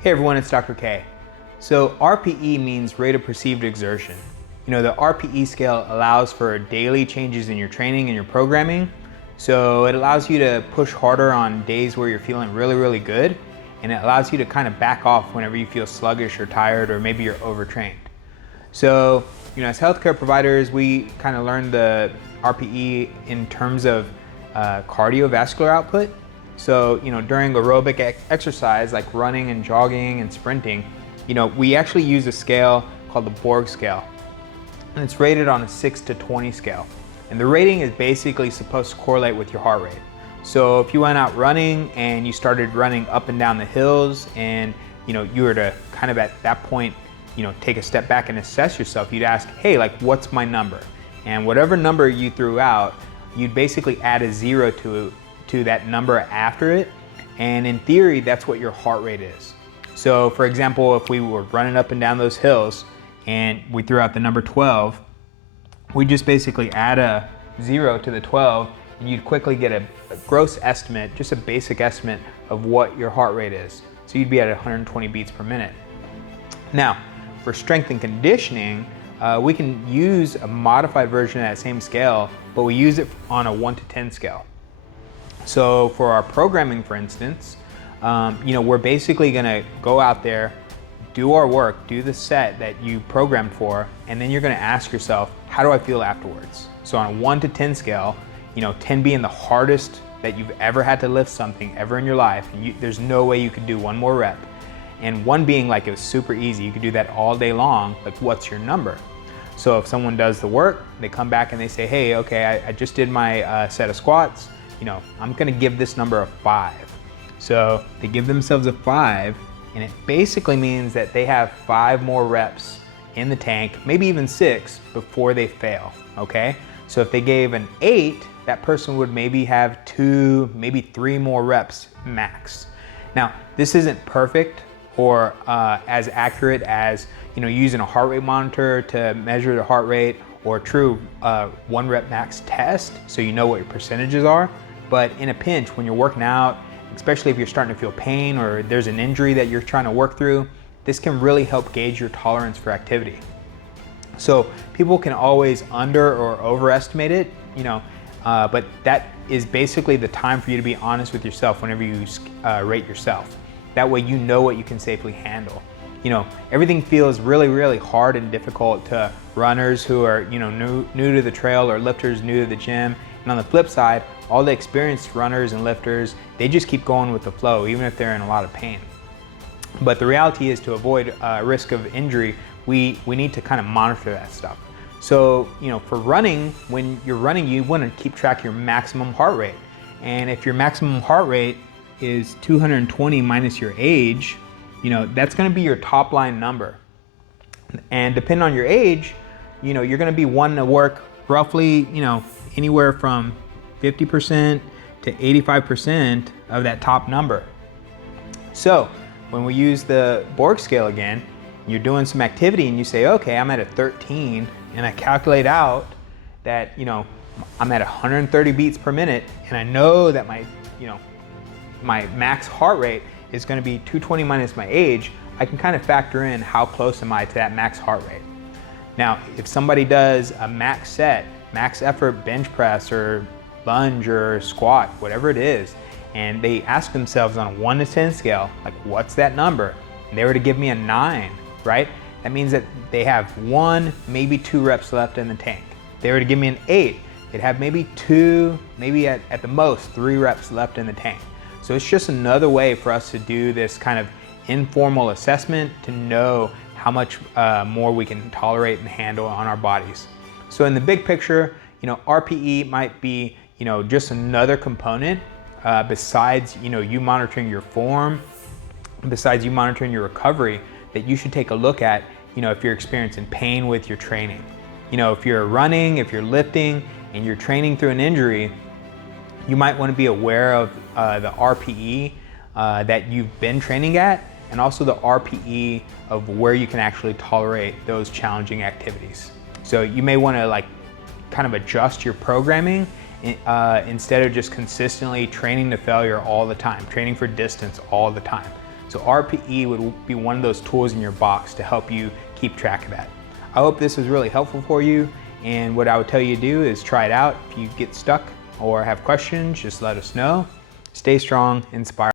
Hey everyone, it's Dr. K. So RPE means rate of perceived exertion. You know, the RPE scale allows for daily changes in your training and your programming. So it allows you to push harder on days where you're feeling really good, and it allows you to kind of back off whenever you feel sluggish or tired or maybe you're overtrained. So, you know, as healthcare providers, we kind of learn the RPE in terms of cardiovascular output. So, you know, during aerobic exercise like running and jogging and sprinting, you know, we actually use a scale called the Borg scale. And it's rated on a 6 to 20 scale. And the rating is basically supposed to correlate with your heart rate. So if you went out running and you started running up and down the hills and, you know, you were to kind of at that point, you know, take a step back and assess yourself, you'd ask, hey, like, what's my number? And whatever number you threw out, you'd basically add a 0 to that number after it. And in theory, that's what your heart rate is. So for example, if we were running up and down those hills and we threw out the number 12, we just basically add a 0 to the 12 and you'd quickly get a gross estimate, just a basic estimate of what your heart rate is. So you'd be at 120 beats per minute. Now, for strength and conditioning, we can use a modified version of that same scale, but we use it on a 1 to 10 scale. So for our programming, for instance, you know, we're basically gonna go out there, do our work, do the set that you programmed for, and then you're gonna ask yourself, how do I feel afterwards? So on a 1 to 10 scale, you know, 10 being the hardest that you've ever had to lift something ever in your life, and there's no way you could do one more rep, and 1 being like it was super easy, you could do that all day long, like what's your number? So if someone does the work, they come back and they say, hey, okay, I just did my set of squats, you know, I'm gonna give this number a 5. So they give themselves a 5, and it basically means that they have 5 more reps in the tank, maybe even 6, before they fail, okay? So if they gave an 8, that person would maybe have 2, maybe 3 more reps max. Now, this isn't perfect or as accurate as, you know, using a heart rate monitor to measure the heart rate or true 1 rep max test, so you know what your percentages are. But in a pinch, when you're working out, especially if you're starting to feel pain or there's an injury that you're trying to work through, this can really help gauge your tolerance for activity. So people can always under or overestimate it, you know, but that is basically the time for you to be honest with yourself whenever you rate yourself. That way you know what you can safely handle. You know, everything feels really hard and difficult to runners who are, you know, new to the trail or lifters new to the gym. And on the flip side, all the experienced runners and lifters, they just keep going with the flow, even if they're in a lot of pain. But the reality is, to avoid risk of injury, we need to kind of monitor that stuff. So, you know, for running, when you're running, you want to keep track of your maximum heart rate. And if your maximum heart rate is 220 minus your age, you know, that's going to be your top line number. And depending on your age, you know, you're going to be wanting to work roughly, you know, anywhere from 50% to 85% of that top number. So when we use the Borg scale again, you're doing some activity and you say, okay, I'm at a 13, and I calculate out that, you know, I'm at 130 beats per minute, and I know that my, you know, my max heart rate is going to be 220 minus my age. I can kind of factor in how close am I to that max heart rate. Now, if somebody does a max set, max effort bench press or lunge or squat, whatever it is, and they ask themselves on a 1 to 10 scale, like, what's that number? And they were to give me a 9, right? That means that they have 1, maybe 2 reps left in the tank. They were to give me an 8, they'd have maybe 2, maybe at the most 3 reps left in the tank. So it's just another way for us to do this kind of informal assessment to know how much more we can tolerate and handle on our bodies. So in the big picture, you know, RPE might be, you know, just another component besides, you know, you monitoring your form, besides you monitoring your recovery, that you should take a look at, you know, if you're experiencing pain with your training. You know, if you're running, if you're lifting, and you're training through an injury, you might want to be aware of the RPE that you've been training at, and also the RPE of where you can actually tolerate those challenging activities. So you may want to like kind of adjust your programming instead of just consistently training to failure all the time, training for distance all the time. So RPE would be one of those tools in your box to help you keep track of that. I hope this was really helpful for you, and what I would tell you to do is try it out. If you get stuck or have questions, just let us know. Stay strong, inspire.